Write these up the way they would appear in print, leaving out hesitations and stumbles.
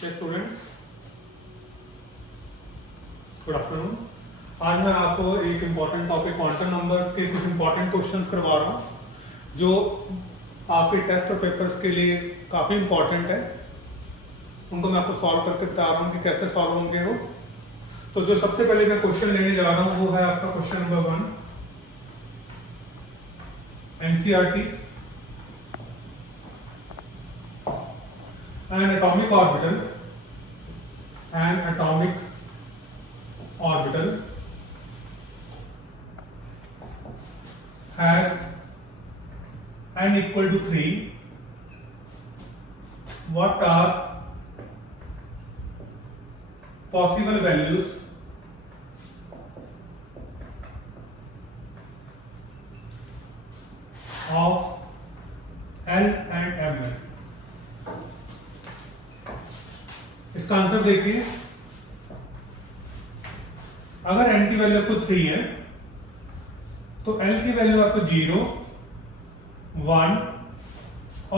Students, good afternoon. आज मैं आपको एक इम्पॉर्टेंट टॉपिक क्वांटम नंबर्स के कुछ इम्पॉर्टेंट क्वेश्चंस करवा रहा हूँ जो आपके टेस्ट और पेपर्स के लिए काफ़ी इम्पॉर्टेंट है। उनको मैं आपको सॉल्व करके बता रहा हूँ कि कैसे सॉल्व होंगे वो। तो जो सबसे पहले मैं क्वेश्चन लेने जा रहा हूँ वो है आपका question number 1, NCERT. An atomic orbital has n equal to 3. What are possible values of L and M? इसका आंसर देखिए। अगर n की वैल्यू आपको 3 है तो L की वैल्यू आपको 0, 1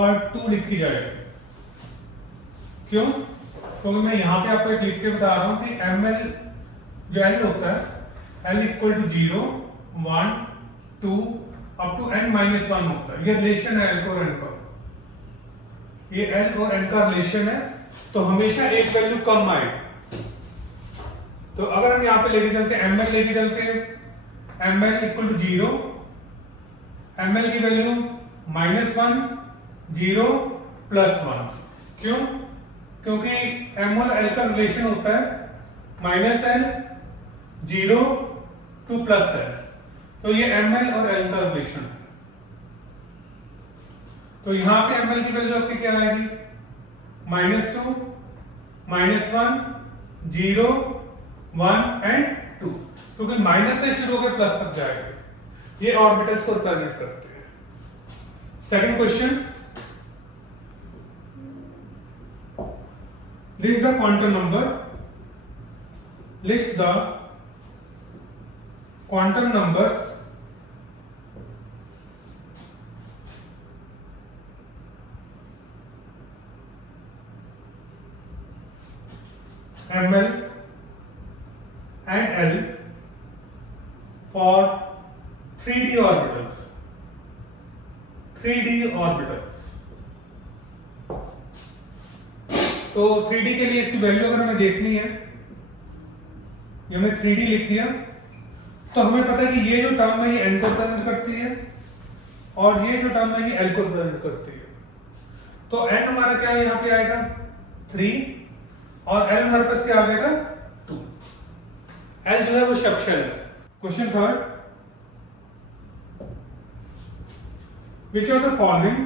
और 2 लिखी जाएगी। क्यों? क्योंकि मैं यहां पे आपको एक लिख के बता रहा हूं कि ml जो L होता है L equal to 0, 1, 2 up to n-1 होता है। ये रिलेशन है L और n का। ये L और n का रिलेशन है, तो हमेशा एक वैल्यू कम आएगी। तो अगर हम यहां पे लेके चलते हैं ml लेके चलते हैं ml इक्वल टू 0, ml की वैल्यू -1, 0, +1। क्यों? क्योंकि m और l का रिलेशन होता है -l, 0 टू +l। तो ये ml और l का रिलेशन है। तो यहां पे ml की वैल्यू आपकी क्या आएगी? -2, -1, 0, 1 एंड 2। क्योंकि माइनस से शुरू होकर प्लस तक जाएगा। ये ऑर्बिटल्स को रिप्रेजेंट करते हैं। Second question, list the quantum number, list the quantum numbers ml and L for 3D orbitals. 3D orbitals. तो 3D के लिए इसकी वैल्यू अगर हमें देखनी है, ये हमने 3D लिख दिया, तो हमें पता है कि ये जो टर्म है ये n को रिप्रेजेंट करती है और ये जो टर्म है ये l को रिप्रेजेंट करती है। तो n हमारा क्या है, यहाँ पे आएगा 3 और L हमारे पास क्या आ जाएगा 2। L जो है वो सबशेल है। Question third, which of the following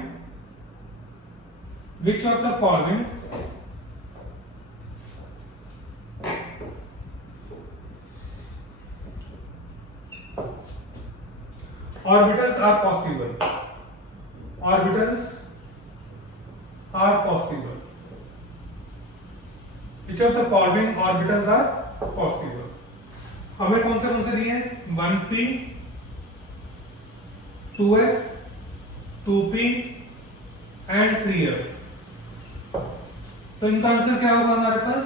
orbitals are possible? Orbitals are possible. Which of the following orbitals are possible? हमें कौन से दिए हैं? 1p, 2s, 2p and 3s। तो इनका आंसर क्या होगा हमारे पास?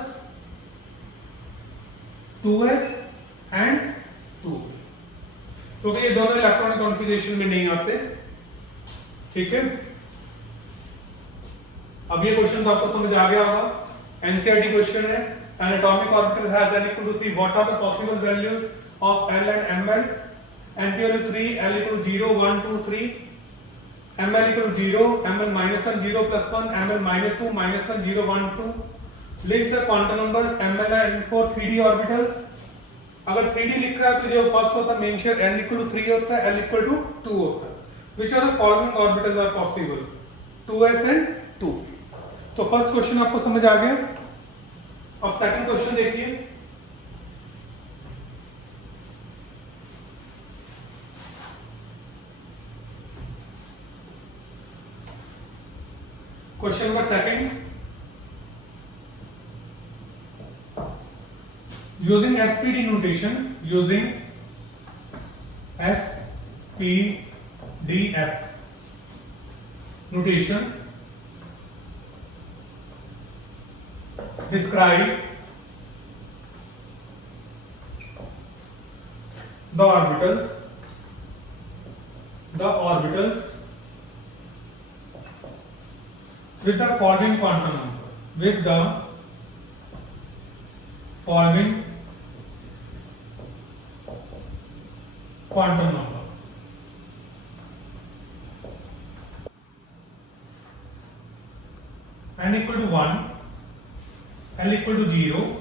2s एंड 2, क्योंकि ये दोनों इलेक्ट्रॉनिक कॉन्फ़िगरेशन में नहीं आते। ठीक है, अब ये क्वेश्चन तो आपको समझ आ गया होगा। NCERT क्वेश्चन है, an atomic orbital has n equal to 3. What are the possible values of L and ml? n की value 3, L equal to 0, 1, 2, 3, ml equal to 0, ml -1, 0 +1, ml -2, -1, 0, 1, 2. List the quantum numbers ml and for 3D orbitals. अगर 3D लिख रहा है तो जो first होता है main share n equal to 3 होता है, L equal to 2 होता है। Which are the following orbitals are possible? 2s and 2. तो फर्स्ट क्वेश्चन आपको समझ आ गया। अब सेकंड क्वेश्चन देखिए। Question number second, using SPD notation, using SPDF notation, describe the orbitals with the following quantum number, with the following quantum number. N equal to 1, L equal to 0,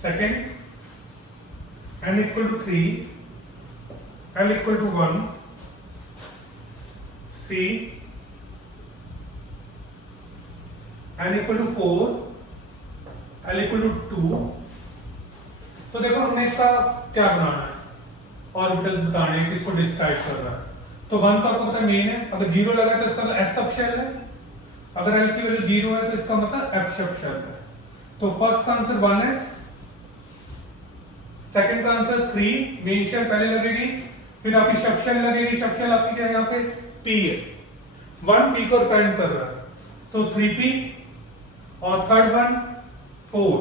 second N equal to 3, L equal to 1, C N equal to 4, L equal to 2। तो देखो हमने इसका क्या बनाना है, orbitals बताने हैं, किसको describe कर रहा है। तो 1 तो आपको पता है मेन है, अगर 0 लगा तो इसका मतलब एस सब शेल है, अगर L की वैल्यू 0 है तो इसका मतलब F सब शेल है। तो फर्स्ट का आंसर 1s, सेकंड का आंसर 3, मेन शेल पहले लगेगी, फिर आपकी सब शेल लगेगी, सब शेल आपकी क्या है यहाँ पे P है, 1 P को रिप्रेजेंट कर रहा है तो 3P, और थर्ड वन 4,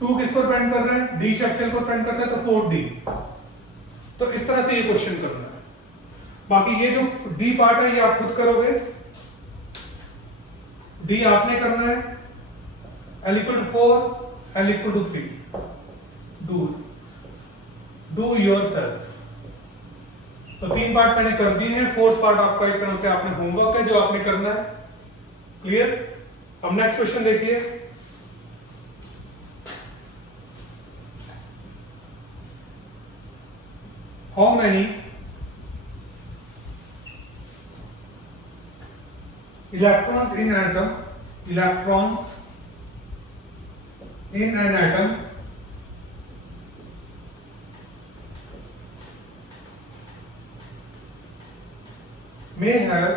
2 किसको रिप्रेजेंट कर रहे हैं, D सब शेल को रिप्रेजेंट करता है तो 4D। तो इस तरह से ये क्वेश्चन करना है। बाकी ये जो D पार्ट है ये आप खुद करोगे, D आपने करना है, L equal to 4, L equal to 3, do yourself। तो 3 पार्ट मैंने कर दिए हैं, 4th पार्ट आपका एक तरह से आपने होमवर्क है जो आपने करना है। क्लियर? अब नेक्स्ट क्वेश्चन देखिए, how many electrons in an atom may have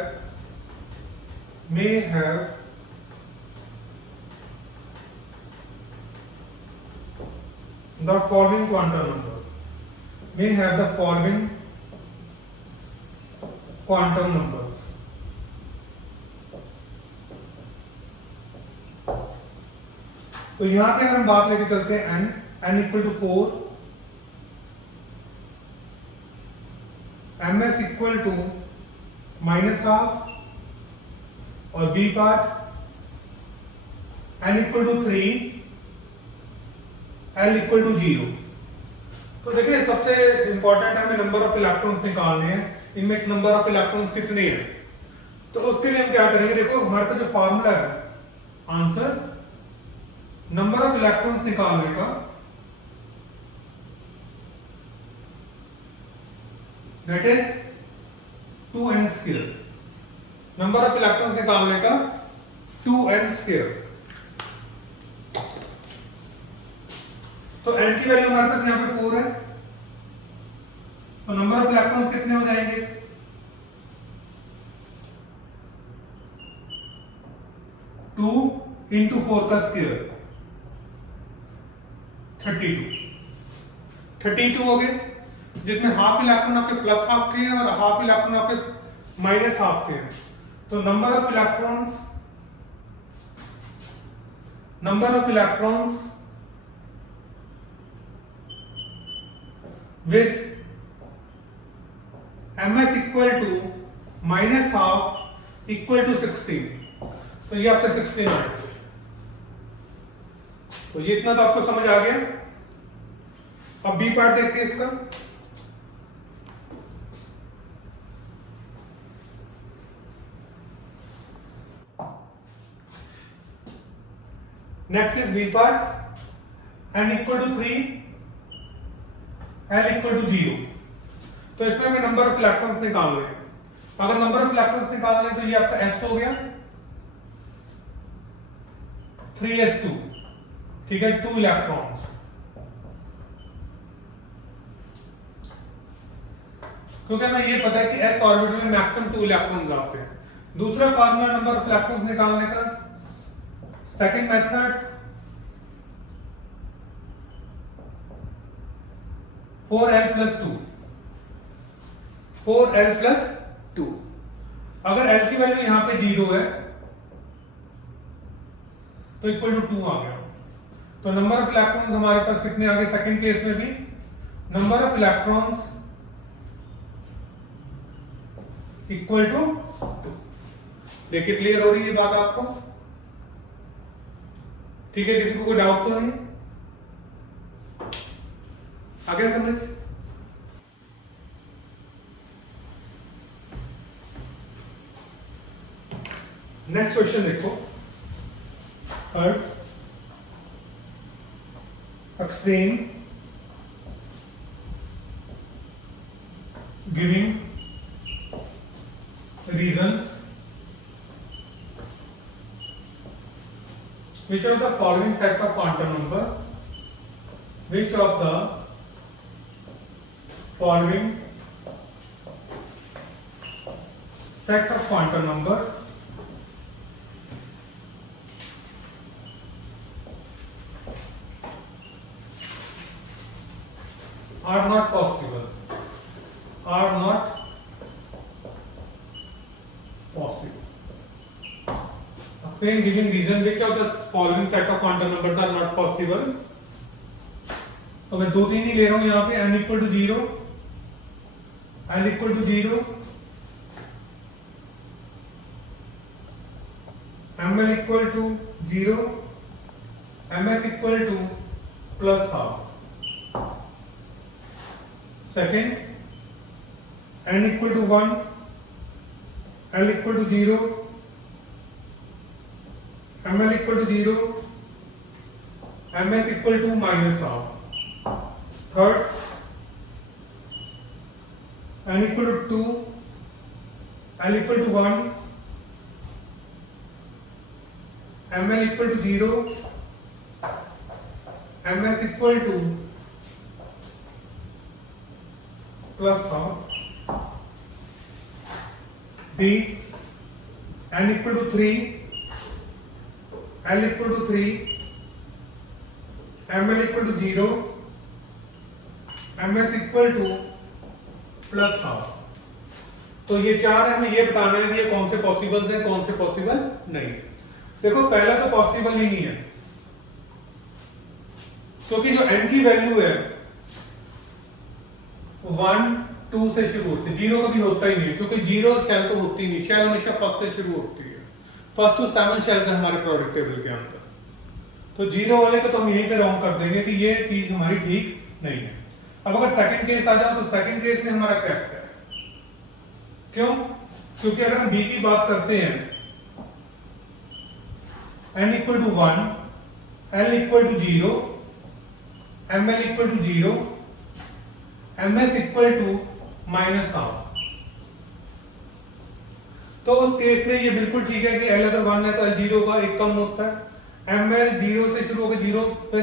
the following quantum numbers, तो यहां पे अगर हम बात लेके चलते हैं n equal to 4, ms equal to -12 और b part n equal to 3, L equal to 0। तो देखिए सबसे इंपॉर्टेंट है, हमें नंबर ऑफ इलेक्ट्रॉन्स निकालने हैं, इनमें नंबर ऑफ इलेक्ट्रॉन्स कितने हैं। तो उसके लिए हम क्या करेंगे, देखो हमारे पास जो फार्मूला है आंसर नंबर ऑफ इलेक्ट्रॉन्स निकालने का, that is 2n square, number of electrons निकालने का 2n स्क्वायर। तो n की वैल्यू हमारे पास यहाँ पे 4 है, तो नंबर ऑफ इलेक्ट्रॉन्स कितने हो जाएंगे, 2 into 4 का स्क्वायर 32 हो गए, जिसमें हाफ इलेक्ट्रॉन आपके प्लस हाफ के हैं और हाफ इलेक्ट्रॉन आपके माइनस हाफ के हैं। तो number of electrons with ms equal to -12 equal to 16, तो ये आपका 16 आएगा। तो ये इतना तो आपको समझ आ गया। अब बी पार्ट देखिए इसका, next is B part, n equal to 3, L equal to 0। तो इसमें हमें नंबर ऑफ इलेक्ट्रॉन्स निकालने हैं। अगर नंबर ऑफ इलेक्ट्रॉन्स निकालने हैं तो ये आपका S हो गया 3s2, ठीक है, 2 इलेक्ट्रॉन्स। क्योंकि हमें ये पता है कि s ऑर्बिटल में मैक्सिमम 2 इलेक्ट्रॉन्स आते हैं। दूसरा फार्मूला नंबर ऑफ इलेक्ट्रॉन्स निकालने का, सेकंड मेथड 4l plus 2। अगर l की वैल्यू यहां पे 0 है तो इक्वल टू 2 आ गया। तो नंबर ऑफ इलेक्ट्रॉन्स हमारे पास कितने आ गए सेकंड केस में भी? Number of electrons equal to 2। देखिए क्लियर हो रही है बात आपको? ठीक है, किसी को कोई डाउट तो नहीं? आ गया समझ? नेक्स्ट क्वेश्चन देखो। Third, explain giving reasons which of the following set of quantum number, which of the following set of quantum numbers are not possible, are not possible. Explain giving reason which of the following set of quantum numbers are not possible. तो मैं 2 3 ही ले रहा हूं यहां पे n equal to 0, l equal to 0, ml equal to 0, ms equal to plus half. Second, n equal to 1, l equal to 0, ml equal to 0, ms equal to minus half. Third, n equal to 2, l equal to 1, ml equal to 0, ms equal to plus half. D, n equal to 3, l equal to 3, ml equal to 0, ms equal to plus half. तो ये चार है, हमें ये बताना है कि ये कौन से पॉसिबल्स हैं, कौन से पॉसिबल नहीं। देखो पहला तो पॉसिबल ही नहीं है, क्योंकि जो n की वैल्यू है 1 2 से शुरू होती है, 0 कभी होता ही नहीं, क्योंकि 0 शेल तो होती नहीं, शेल हमेशा फर्स्ट से शुरू होती है। फर्स्ट टू 7 शेल्स है हमारे प्रोडक्ट टेबल के अंदर, तो 0 वाले को तो हम यहीं पे रॉन्ग कर देंगे कि ये चीज हमारी ठीक नहीं है। अब अगर सेकंड केस आ जाओ तो सेकंड केस में हमारा करेक्ट है। क्यों? क्योंकि अगर हम b की बात करते हैं, n equal to 1, l equal to 0, ml equal to 0, ms equal to minus half. तो उस केस में ये बिल्कुल ठीक है कि l अगर 1 है तो l 0 का एक कम होता है, ml 0 से शुरू होकर 0 पे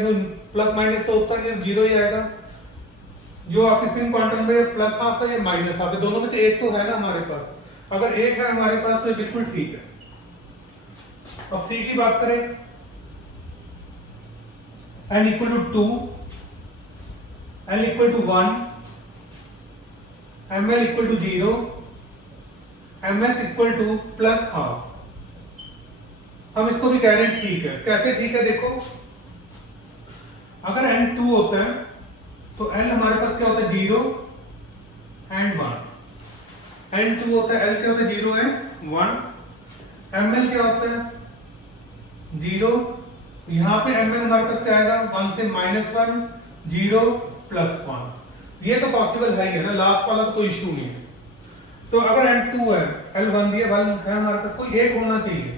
प्लस माइनस तो होता है, 0 ही आएगा। जो आपके स्पिन क्वांटम में प्लस हाफ है या माइनस हाफ है, दोनों में से एक तो है ना हमारे पास। अगर एक है हमारे पास तो बिल्कुल ठीक है। अब सी की बात करें, n equal to 2, l equal to 1, ml equal to 0, ms equal to plus half. हम इसको भी कह रहे हैं ठीक है। कैसे ठीक है? देखो अगर n 2 होता है तो l हमारे पास क्या होता है? 0 एंड 1। n 2 होता है, l क्या होता है? 0 एंड 1। ml क्या होता है? 0। यहां पे ml हमारे पास क्या आएगा? 1 से -1, 0 प्लस 1। ये तो पॉसिबल है ही है ना, लास्ट वाला तो कोई इशू नहीं है। तो अगर n 2 है, l 1 दिया, 1 है हमारे पास, कोई एक होना चाहिए।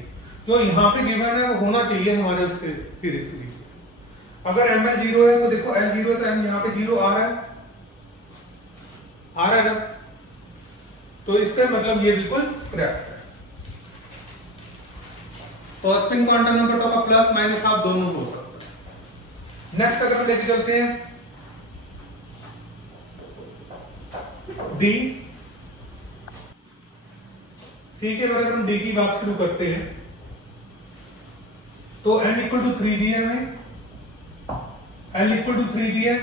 जो यहाँ पे गिवन है वो होना चाहिए हमारे उसके सीरीज के लिए। अगर ml 0 है तो देखो l 0 है तो m यहाँ पे 0 आ रहा है, ना? तो इसका मतलब ये बिल्कुल करेक्ट है। तो स्पिन क्वांटम नंबर तो आपका प्लस माइनस हाफ दोनों हो सकता है। नेक्स्ट अगर हम लेके चलते हैं डी, सी के बाद अगर हम डी की बात शुरू करते हैं तो n इक्वल टू 3 दिया हमें, l इक्वल टू 3 दिया,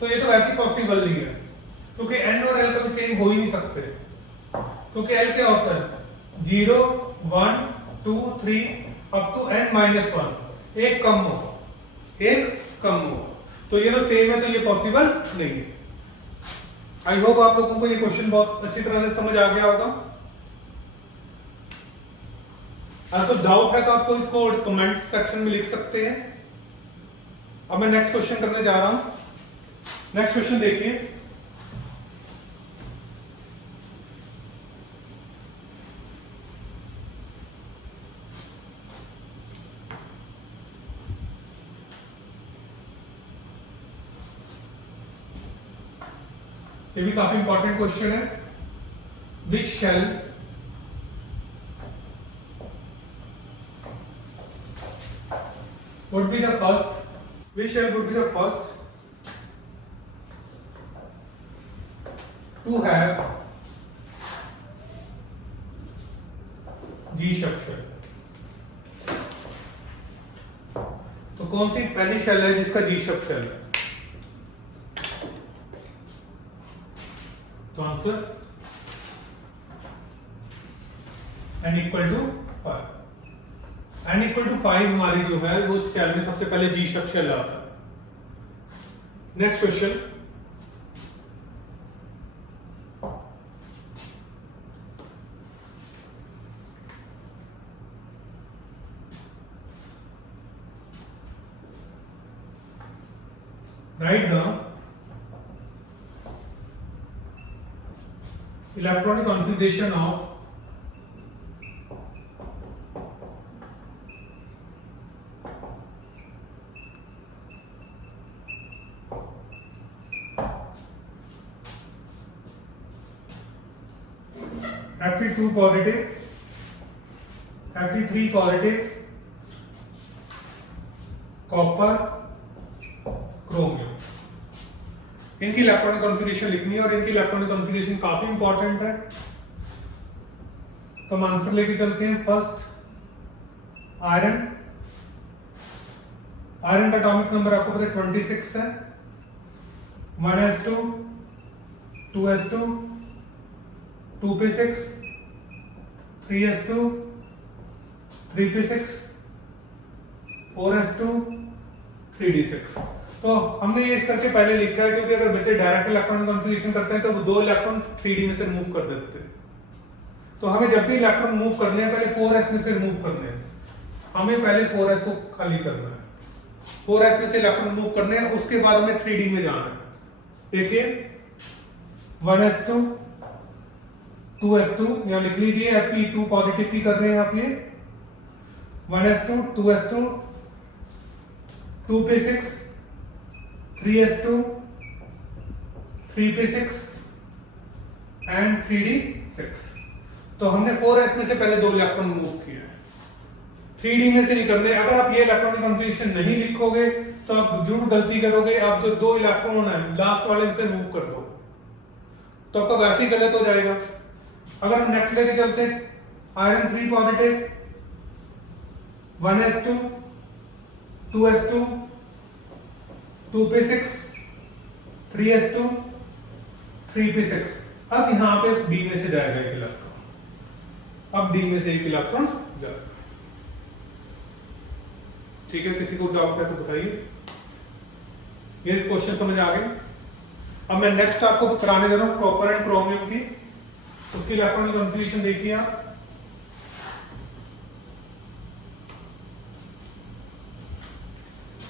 तो ये तो ऐसी पॉसिबल नहीं है, क्योंकि n और l कभी सेम हो ही नहीं सकते। क्योंकि l क्या होता है? 0 1 2 3, अप टू n-1, एक कम होगा। तो ये तो सेम है, तो ये पॉसिबल नहीं है। आई होप आप लोगों को ये क्वेश्चन बहुत अच्छी तरह से समझ आ गया होगा। अगर तो डाउट है तो आपको इसको कमेंट सेक्शन में लिख सकते हैं। अब मैं नेक्स्ट क्वेश्चन करने जा रहा हूं। नेक्स्ट क्वेश्चन देखिए, ये भी काफी इंपॉर्टेंट क्वेश्चन है। विच shell would be the first to have G structure? तो कौन सी पहली शेल है जिसका G स्ट्रक्चर है? तो answer n equal to 5। n equal to 5 हमारी जो है वो शेल में सबसे पहले G स्ट्रक्चर लाता है। Next question, write the electronic configuration of Fe2 positive, Fe3 positive, copper, chromium. इनकी इलेक्ट्रॉनिक कॉन्फ़िगरेशन लिखनी है और इनकी इलेक्ट्रॉनिक कॉन्फ़िगरेशन काफी इंपॉर्टेंट है। तो हम आंसर लेके चलते हैं। फर्स्ट आयरन का एटॉमिक नंबर आपको पता है 26 है। 1s2, 2s2, 2p6, 3s2, 3p6, 4s2, 3d6। तो हमने ये इस करके पहले लिखा है क्योंकि अगर बच्चे डायरेक्ट इलेक्ट्रॉनिक कॉन्फ़िगरेशन करते हैं तो वो 2 इलेक्ट्रॉन 3d में से मूव कर देते हैं। तो हमें जब भी इलेक्ट्रॉन मूव करने हैं पहले 4s में से मूव करने हैं। हमें पहले 4s को खाली करना है, 4s में से इलेक्ट्रॉन मूव करने हैं, उसके बाद हमें 3d में जाना है। देखिए 1s2, 2s2 यहां लिख लीजिए। Fe2 पॉजिटिव की कर रहे हैं आप, ये 1s2, 2s2, 2p6, 3s2, 3p6 and 3d6। तो हमने 4s में से पहले 2 इलेक्ट्रॉन मूव किए हैं, 3d में से नहीं करने। अगर आप ये इलेक्ट्रॉनिक कॉन्फ़िगरेशन नहीं लिखोगे तो आप जरूर गलती करोगे। आप जो 2 इलेक्ट्रॉन है लास्ट वाले में से मूव कर दो तो आपका वैसे ही गलत हो जाएगा। अगर हम नेक्स्ट लेके चलते हैं, iron 3 positive, 1s2, 2s2, 2p6, 3s2, 3p6। अब यहां पे D में से जाएगा एक इलेक्ट्रॉन, अब D में से एक इलेक्ट्रॉन जाएगा। ठीक है, किसी को डाउट है तो बताइए। ये क्वेश्चन समझ आ गए। अब मैं नेक्स्ट आपको कराने जा रहा हूं कॉपर एंड क्रोमियम की। उसकी इलेक्ट्रॉनिक कॉन्फ़िगरेशन देखिए आप।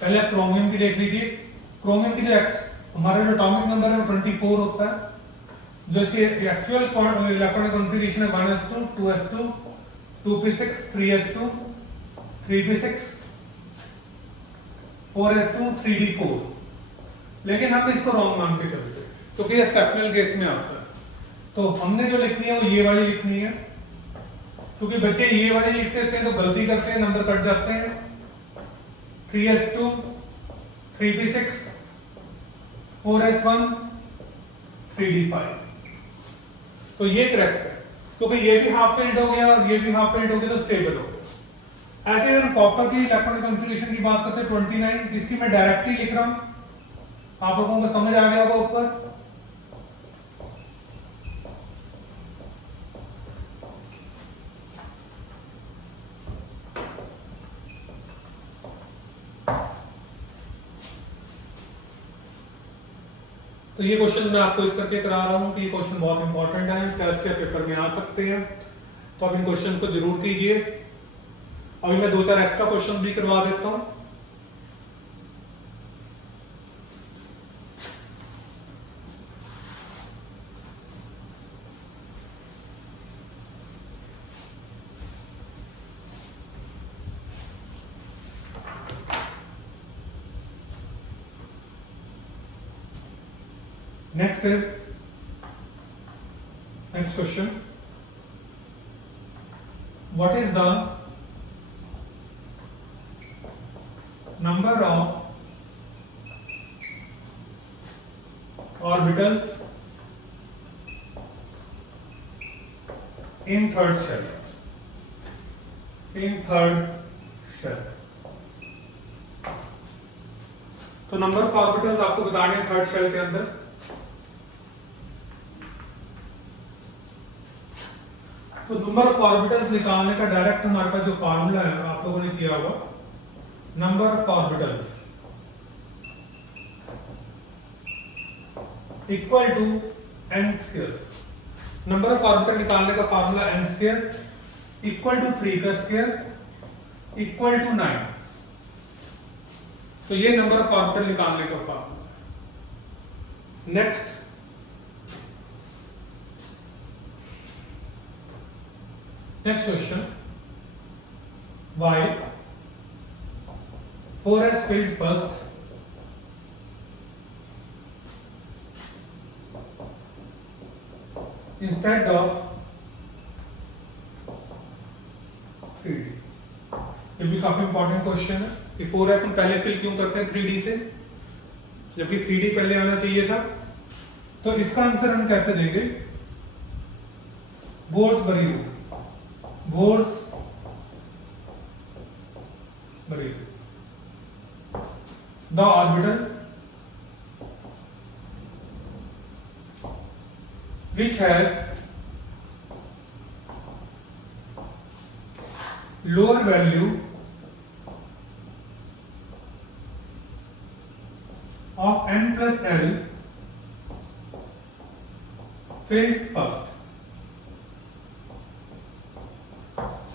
पहले आप क्रोमियम की देख लीजिए। क्रोमियम की जो हमारा जो एटॉमिक नंबर है वो 24 होता है। जो इसकी एक्चुअल इलेक्ट्रॉनिक कॉन्फ़िगरेशन है 1s2, 2s2, 2p6, 3s2, 3p6, 4s2, 3d4। लेकिन हम इसको रॉन्ग मान के चलते हैं क्योंकि ये सेक्शनल केस में आता है। तो हमने जो लिखनी है वो ये वाली लिखनी है, क्योंकि बच्चे ये वाली लिखते रहते हैं तो गलती करते हैं, नंबर कट जाते हैं। 3s2, 3p6, 4s1, 3d5। तो ये करेक्ट है क्योंकि ये भी हाफ फिल्ड हो गया और ये भी हाफ फिल्ड हो गया तो स्टेबल हो गया। ऐसे अगर कॉपर की इलेक्ट्रॉनिक कॉन्फ़िगरेशन की बात करते हैं 29, इसकी मैं डायरेक्ट ही लिख रहा हूं, आप लोगों को समझ आ गया होगा ऊपर। तो ये क्वेश्चन मैं आपको इस करके करा रहा हूँ कि ये क्वेश्चन बहुत इंपॉर्टेंट है, टेस्ट या पेपर में आ सकते हैं, तो आप इन क्वेश्चन को जरूर कीजिए। अभी मैं 2-4 एक्स्ट्रा क्वेश्चन भी करवा देता हूँ। Next question. What is the number of orbitals in third shell? तो नंबर ऑफ ऑर्बिटल्स आपको बताने हैं थर्ड शेल के अंदर। तो नंबर ऑफ ऑर्बिटल्स निकालने का डायरेक्ट हमारे पास जो फार्मूला है आप लोगों ने किया होगा, number of orbitals equal to n square. Number of orbital निकालने का formula n square equal to 3 का स्क्वायर इक्वल टू 9। तो ये नंबर ऑफ ऑर्बिटल निकालने का formula. Next question, why 4s filled first instead of 3D? ये भी काफी इंपॉर्टेंट क्वेश्चन है कि 4s हम पहले फिल क्यों करते हैं 3D से, जबकि 3D पहले आना चाहिए था। तो इसका आंसर हम कैसे देंगे? बोर्स-बरी rule. The orbital which has lower value of n plus L filled first.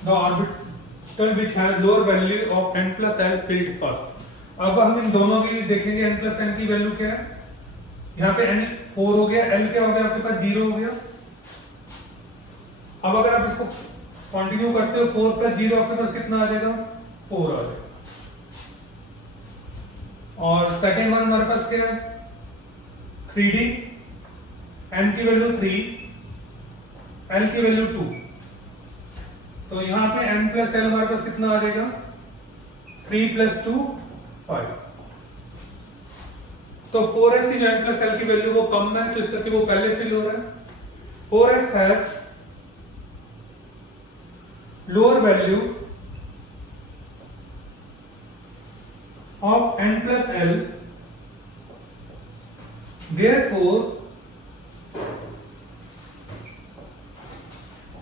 The orbital which has lower value of n plus L filled first. अब हम इन दोनों की देखेंगे, n plus n की वैल्यू क्या है। यहाँ पे n 4 हो गया, l क्या हो गया आपके पास 0 हो गया। अब अगर आप इसको कंटिन्यू करते हो 4 plus 0 आपके पास कितना आ जाएगा? 4 आ जाएगा। और सेकेंड वन हमारे पास क्या है? 3D, n की वैल्यू 3, l की वैल्यू 2। तो यहाँ पे n plus l हमारे पास कितना आ जाएगा? 3 plus 2 5। तो 4s की जो n plus l की वैल्यू वो कम है, तो इस करके वो पहले फिल हो रहा है। 4s has lower value of n plus l, therefore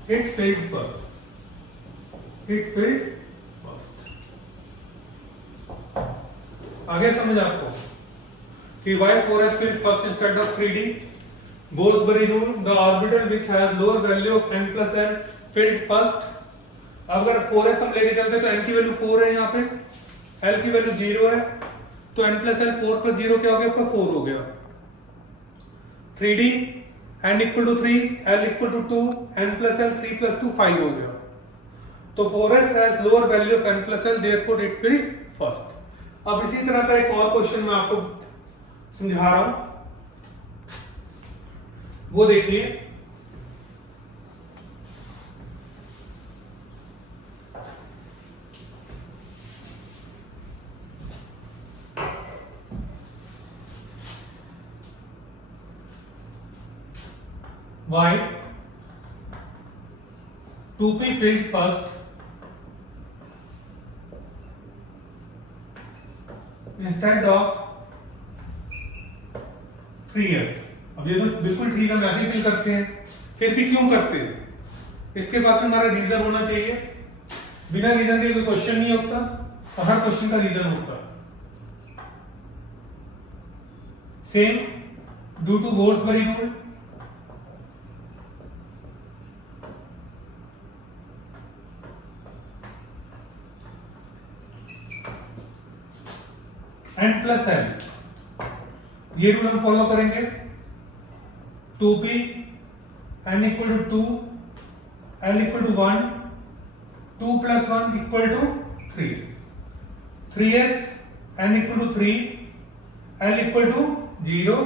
it filled first. आगे समझ आपको कि why 4s filled first instead of 3D? Borsbury rule, the orbital which has lower value of n plus l filled first. अगर 4s हम लेके चलते तो n की वैल्यू 4 है, यहाँ पे l की वैल्यू 0 है, तो n plus l 4 plus 0 क्या हो गया? आपका 4 हो गया। 3D, n equal to 3, l equal to 2, n plus l 3 plus 2 5 हो गया। तो 4s has lower value of n plus l, therefore it filled first. अब इसी तरह का एक और क्वेश्चन मैं आपको समझा रहा हूं, वो देखिए। Why 2p filled first instead of 3s? अब ये तो बिल्कुल ठीक है, हम ऐसे ही फिल करते हैं, फिर भी क्यों करते हैं? इसके बाद में हमारा रीजन होना चाहिए। बिना रीजन के कोई क्वेश्चन नहीं होता, और हर क्वेश्चन का रीजन होता है। सेम ड्यू टू वोल्सबरी रूल, n प्लस एल, ये रूल हम फॉलो करेंगे। 2p n equal to 2, l equal to 1, 2 plus 1 equal to 3, 3s n equal to 3, l equal to 0,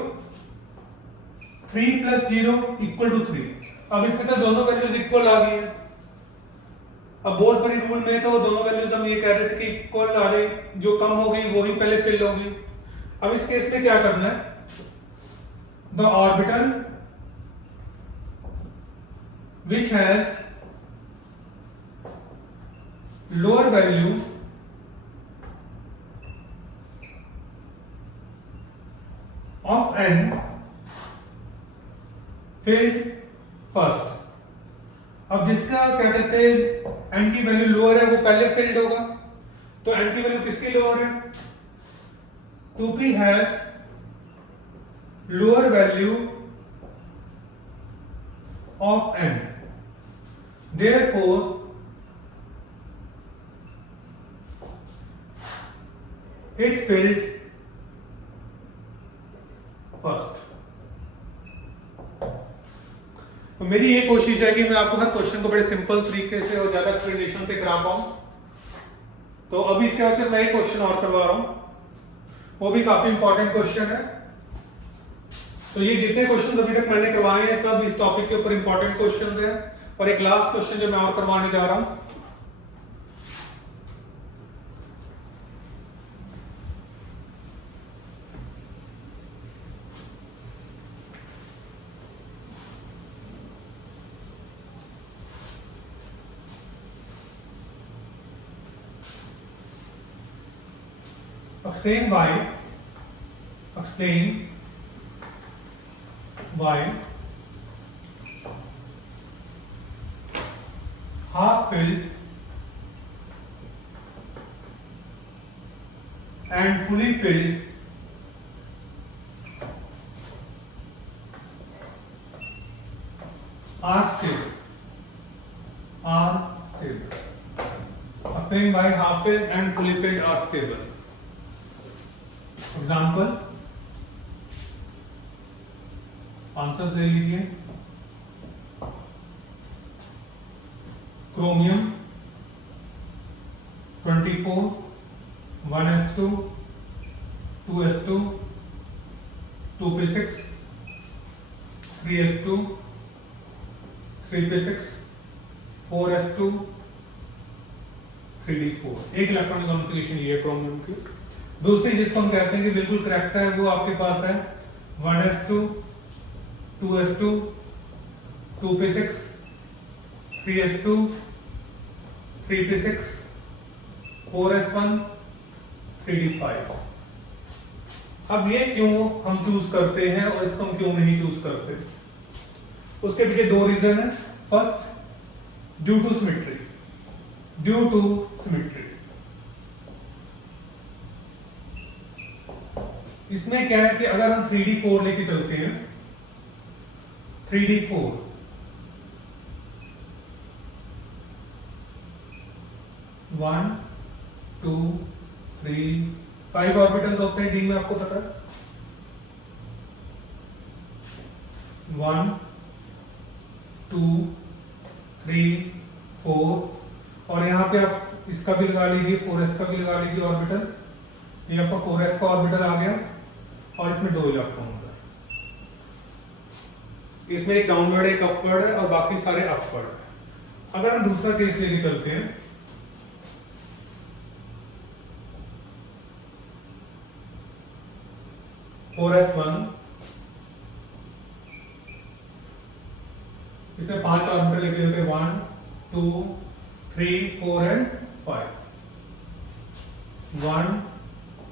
3 plus 0 equal to 3। अब इसमें तो दोनों वैल्यूज इक्वल आ गई है। अब बहुत बड़ी रूल में तो दोनों वैल्यूज हम ये कह रहे थे कि इक्वल आ रही, जो कम हो गई वही पहले फिल होगी। अब इस केस में क्या करना है, the orbital which has lower value of n field first. अब जिसका क्या कहते हैं n की वैल्यू लोअर है वो पहले फिल्ड होगा। तो n की वैल्यू किसकी लोअर है, 2p has lower value of n, therefore it filled first. तो मेरी ये कोशिश है कि मैं आपको हर क्वेश्चन को बड़े सिंपल तरीके से और ज्यादा एक्सप्लेनेशन से करा पाऊं। तो अभी इसके बाद से मैं एक क्वेश्चन और करवा रहा हूं, वो भी काफी इंपॉर्टेंट क्वेश्चन है। तो ये जितने क्वेश्चन अभी तक मैंने करवाए हैं सब इस टॉपिक के ऊपर इंपॉर्टेंट क्वेश्चन हैं। और एक लास्ट क्वेश्चन जो मैं और करवाने जा रहा हूं, explain why half filled and fully filled are stable. Explain why half filled and fully filled are stable. Example, answers ले लीजिए। Chromium 24, 1s2, 2s2, 2p6, 3s2, 3p6, 4s2, 3d4। एक इलेक्ट्रॉनिक कॉन्फ़िगरेशन ये है क्रोमियम की। दूसरी जिसको हम कहते हैं कि बिल्कुल करेक्ट है वो आपके पास है 1s2, 2s2, 2p6, 3s2, 3p6, 4s1, 3d5। अब ये क्यों हम चूज करते हैं और इसको हम क्यों नहीं चूज करते, उसके पीछे दो रीजन है। First, due to symmetry. इसमें क्या है कि अगर हम 3d4 लेके चलते हैं, 3d4 1 2 3 5 ऑर्बिटल्स होते हैं डी में, आपको पता है। 1 2 3 4 और यहाँ पे आप इसका भी लगा लीजिए, 4s का भी लगा लीजिए ऑर्बिटल। ये आपका 4s का ऑर्बिटल आ गया और इसमें 2 इलेक्ट्रॉन्स है। इसमें एक डाउनवर्ड एक अपवर्ड है और बाकी सारे अपवर्ड है। अगर हम दूसरा केस लेके चलते हैं, (4s1) इसमें 5 ऑर्बिटल लेके चलते हैं, 1 2 3 4 एंड 5। 1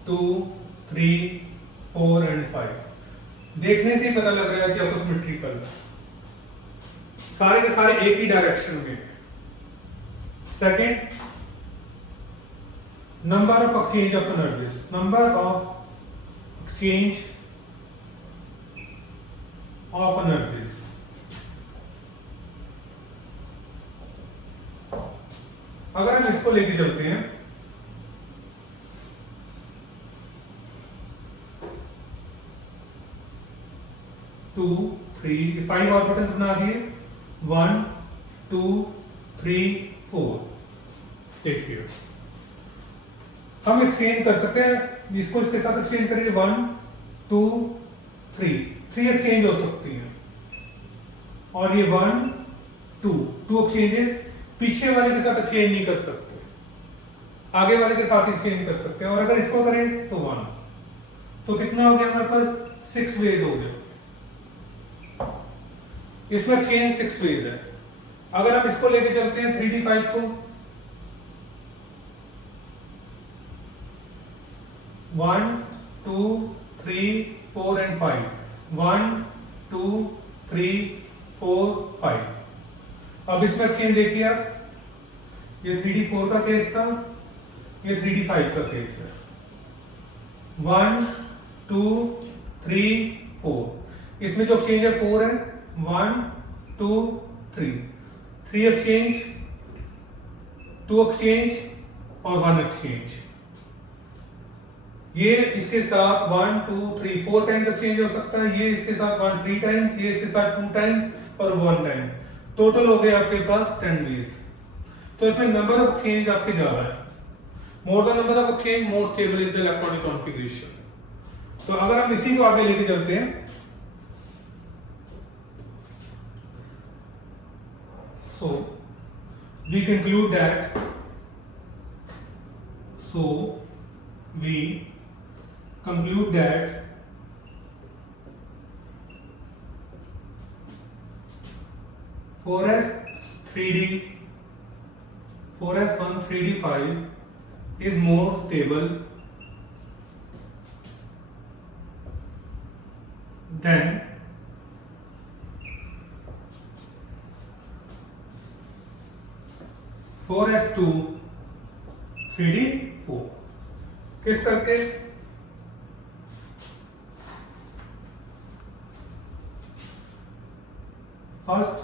2 3 4 एंड 5। देखने से ही पता लग रहा है कि आपको सिमेट्रिकल है, सारे के सारे एक ही डायरेक्शन में। Second, number of exchange of energies. Number of exchange of energies. अगर हम इसको लेके चलते हैं, टू थ्री 5 ऑर्बिटल्स बना दिए, 1 2 3 4। देखिए हम एक्सचेंज कर सकते हैं, जिसको इसके साथ एक्सचेंज करेंगे 1 2 3 एक्सचेंज हो सकती हैं, और ये 1 2 एक्सचेंजेस पीछे वाले के साथ एक्सचेंज नहीं कर सकते, आगे वाले के साथ एक्सचेंज कर सकते हैं। और अगर इसको करें तो 1, तो कितना हो गया हमारे पास 6 वेज हो गया। इसमें एक्सचेंज 6 वेज है। अगर हम इसको लेके चलते हैं 3d5 को, 1 2 3 4 एंड 5, 1 2 3 4 5। अब इसमें एक्सचेंज देखिए आप, ये 3d4 का केस था, ये 3d5 का केस है। 1 2 3 4, इसमें जो एक्सचेंज है 4 है, 1 2 3 एक्सचेंज, 2 एक्सचेंज और 1 एक्सचेंज। ये इसके साथ 1 2 3 4 टाइम्स एक्सचेंज हो सकता है, ये इसके साथ 1 3 टाइम्स, ये इसके साथ 2 टाइम्स और 1 टाइम। टोटल हो गए आपके पास 10 डेज। तो इसमें नंबर ऑफ एक्सचेंज आपके ज्यादा है। More the number of exchange more stable is the electronic configuration. तो अगर हम इसी को आगे लेके चलते हैं, so we conclude that four S 1 3d5 is more stable than 4s2 3d4। किस करके? First,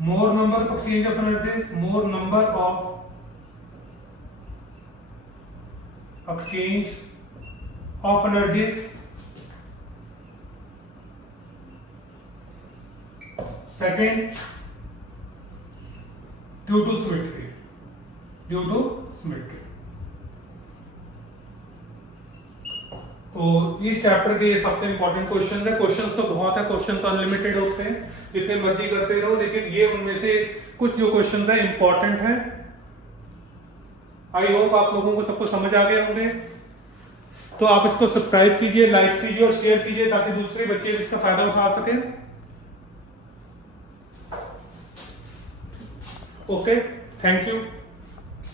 more number of exchange of energies, more number of exchange of energies। Second, due to symmetry। तो इस चैप्टर के ये सबसे important question है। Questions तो बहुत है, क्वेश्चन तो अनलिमिटेड होते हैं, जितने मर्जी करते रहो, लेकिन ये उनमें से कुछ जो क्वेश्चंस है इंपॉर्टेंट है। आई होप आप लोगों को सबको समझ आ गए होंगे। तो आप इसको सब्सक्राइब कीजिए, लाइक कीजिए और शेयर कीजिए, ताकि दूसरे बच्चे भी इसका फायदा उठा सकें। Okay, thank you.